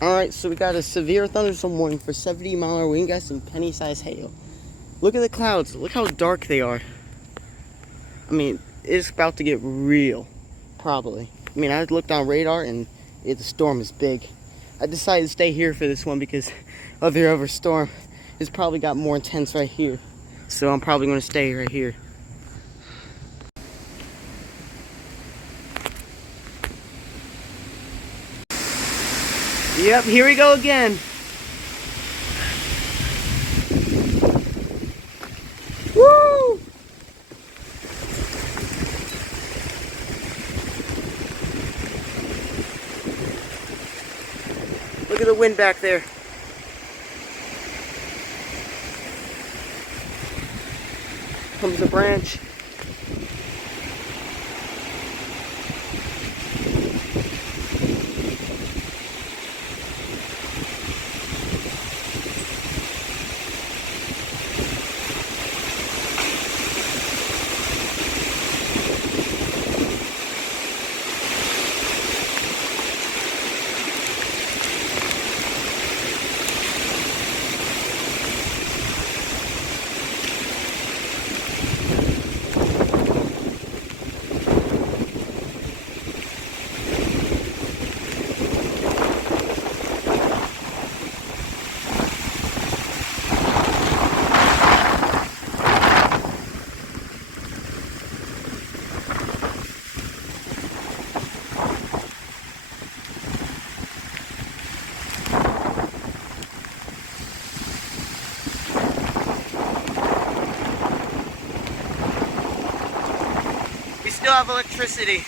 Alright, so we got a severe thunderstorm warning for 70-mile-an-hour wind gusts and penny-sized hail. Look at the clouds. Look how dark they are. I mean, it's about to get real. Probably. I mean, I looked on radar and the storm is big. I decided to stay here for this one because of the other storm. It's probably got more intense right here. So I'm probably going to stay right here. Yep, here we go again. Woo! Look at the wind back there. Comes a branch. We still have electricity.